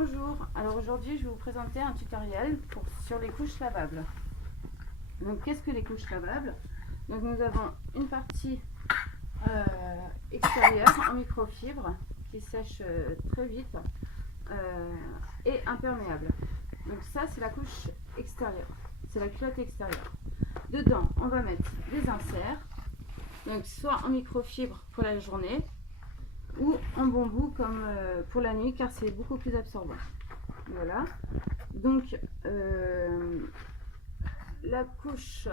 Bonjour, alors aujourd'hui je vais vous présenter un tutoriel sur les couches lavables. Donc qu'est-ce que les couches lavables? Donc nous avons une partie extérieure en microfibre qui sèche très vite et imperméable. Donc ça c'est la couche extérieure, c'est la culotte extérieure. Dedans on va mettre des inserts, donc soit en microfibre pour la journée, ou en bambou comme pour la nuit car c'est beaucoup plus absorbant. Voilà, donc la couche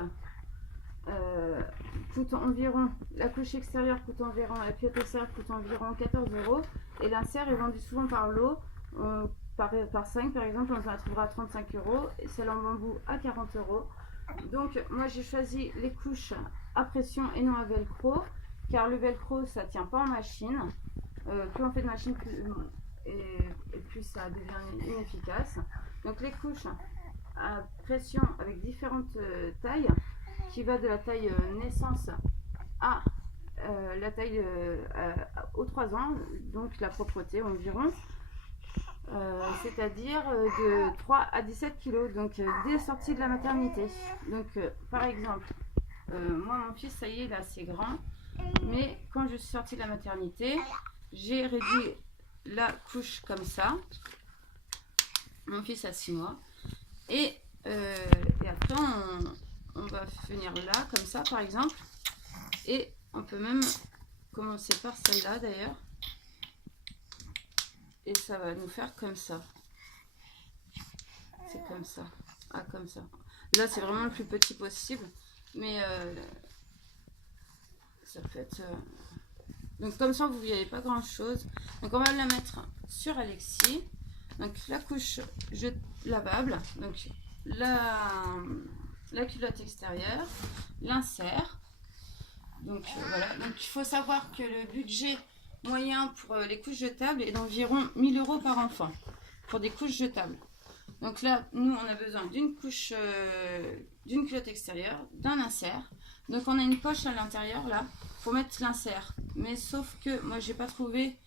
coûte environ, la couche extérieure coûte environ, la culotte extérieure coûte environ 14 € et l'insert est vendu souvent par lot, par 5 par exemple, on en trouvera à 35 € et celle en bambou à 40 €. Donc moi j'ai choisi les couches à pression et non à velcro car le velcro ça tient pas en machine. Plus on fait de machine plus ça devient inefficace. Donc les couches à pression avec différentes tailles qui va de la taille naissance à la taille aux 3 ans, donc la propreté environ, c'est-à-dire de 3 à 17 kg, donc dès sortie de la maternité. Donc par exemple, moi mon fils ça y est il est assez grand, mais quand je suis sortie de la maternité, j'ai réduit la couche comme ça. Mon fils a 6 mois. Et après, on va venir là, comme ça, par exemple. Et on peut même commencer par celle-là, d'ailleurs. Et ça va nous faire comme ça. C'est comme ça. Ah, comme ça. Là, c'est vraiment le plus petit possible. Mais ça peut être... Donc comme ça vous ne voyez pas grand chose. Donc on va la mettre sur Alexis. Donc la couche lavable, donc la culotte extérieure, l'insert. Donc voilà. Donc il faut savoir que le budget moyen pour les couches jetables est d'environ 1 000 € par enfant pour des couches jetables. Donc là, nous on a besoin d'une couche, d'une culotte extérieure, d'un insert. Donc on a une poche à l'intérieur là pour mettre l'insert. Mais sauf que moi j'ai pas trouvé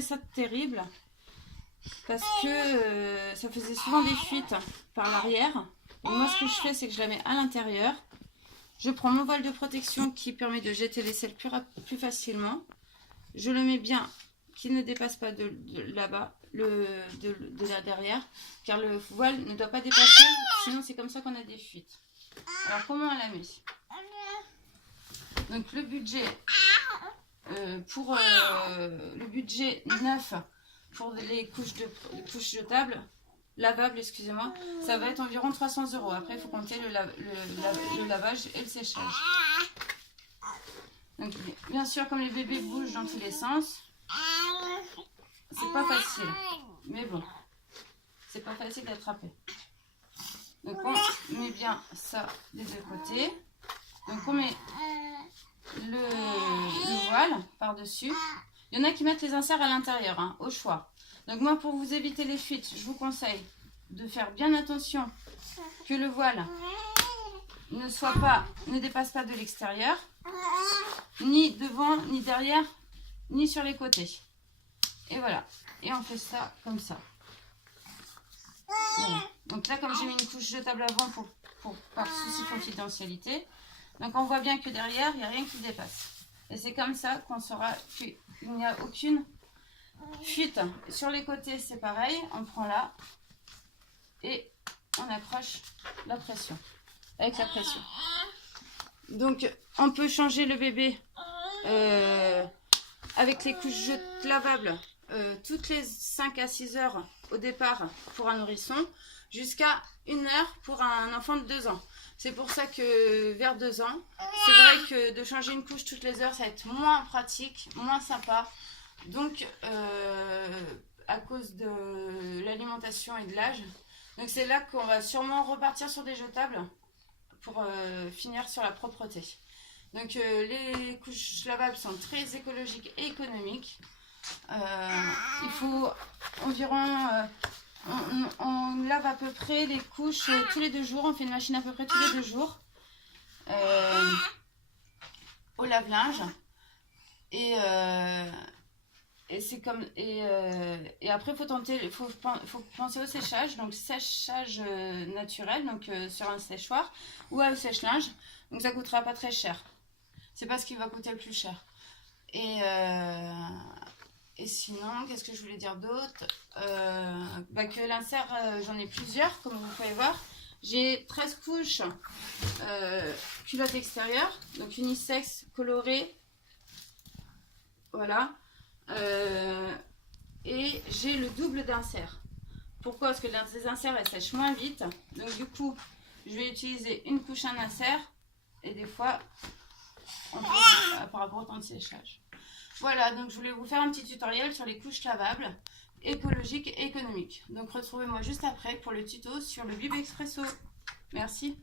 ça terrible parce que ça faisait souvent des fuites par l'arrière. Et moi ce que je fais c'est que je la mets à l'intérieur. Je prends mon voile de protection qui permet de jeter les selles plus facilement. Je le mets bien qu'il ne dépasse pas de là-bas, de là derrière, car le voile ne doit pas dépasser, sinon c'est comme ça qu'on a des fuites. Alors comment on la met? Donc le budget pour le budget neuf pour les couches jetables, lavables, excusez-moi, ça va être environ 300 €. Après il faut compter le lavage et le séchage. Donc bien sûr comme les bébés bougent dans tous les sens, c'est pas facile, mais bon, c'est pas facile d'attraper. Donc on met bien ça des deux côtés. Donc on met le voile par-dessus. Il y en a qui mettent les inserts à l'intérieur, hein, au choix. Donc moi pour vous éviter les fuites, je vous conseille de faire bien attention que le voile ne dépasse pas de l'extérieur, ni devant, ni derrière, ni sur les côtés. Et voilà. Et on fait ça comme ça. Voilà. Donc là, comme j'ai mis une couche jetable avant par souci de confidentialité, donc on voit bien que derrière, il n'y a rien qui dépasse. Et c'est comme ça qu'on saura qu'il n'y a aucune fuite. Sur les côtés, c'est pareil. On prend là et on accroche la pression. Avec la pression. Donc, on peut changer le bébé avec les couches lavables toutes les 5 à 6 heures au départ pour un nourrisson, jusqu'à 1 heure pour un enfant de 2 ans. C'est pour ça que vers 2 ans, c'est vrai que de changer une couche toutes les heures, ça va être moins pratique, moins sympa. Donc, à cause de l'alimentation et de l'âge. Donc c'est là qu'on va sûrement repartir sur des jetables pour finir sur la propreté. Donc les couches lavables sont très écologiques et économiques. Il faut environ... on lave à peu près les couches tous les 2 jours. On fait une machine à peu près tous les 2 jours au lave-linge. Et et après faut penser au séchage, donc séchage naturel, donc sur un séchoir ou un sèche-linge, donc ça coûtera pas très cher. C'est pas ce qui va coûter le plus cher. Et sinon, qu'est-ce que je voulais dire d'autre? Que l'insert, j'en ai plusieurs, comme vous pouvez voir. J'ai 13 couches culotte extérieure, donc unisexe, colorée. Voilà. Et j'ai le double d'insert. Pourquoi? Parce que les inserts, elles sèchent moins vite. Donc du coup, je vais utiliser une couche, un insert. Et des fois, par rapport au temps de séchage. Voilà, donc je voulais vous faire un petit tutoriel sur les couches lavables, écologiques et économiques. Donc retrouvez-moi juste après pour le tuto sur le Bib Expresso. Merci.